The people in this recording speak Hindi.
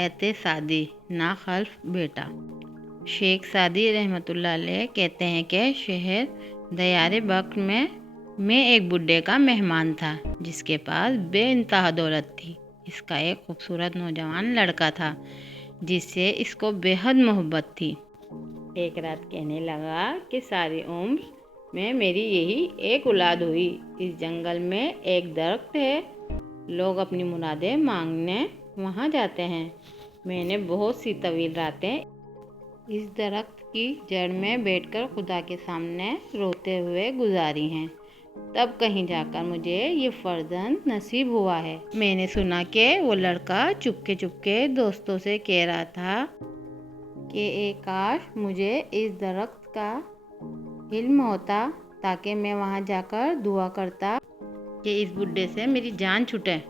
आयत सादी ना खल्फ बेटा। शेख सादी रहमतुल्लाह अलैह कहते हैं कि शहर दयारे बख्त में मैं एक बुढ़े का मेहमान था जिसके पास बेइंतहा दौलत थी। इसका एक खूबसूरत नौजवान लड़का था जिससे इसको बेहद मोहब्बत थी। एक रात कहने लगा कि सारी उम्र में मेरी यही एक औलाद हुई। इस जंगल में एक दरख्त है, लोग अपनी मुरादें मांगने वहाँ जाते हैं। मैंने बहुत सी तवील रातें इस दरख्त की जड़ में बैठकर खुदा के सामने रोते हुए गुजारी हैं। तब कहीं जाकर मुझे ये फर्जंद नसीब हुआ है। मैंने सुना कि वो लड़का चुपके चुपके दोस्तों से कह रहा था कि एक काश मुझे इस दरख्त का इल्म होता ताकि मैं वहाँ जाकर दुआ करता कि इस बुड्ढे से मेरी जान छूटे।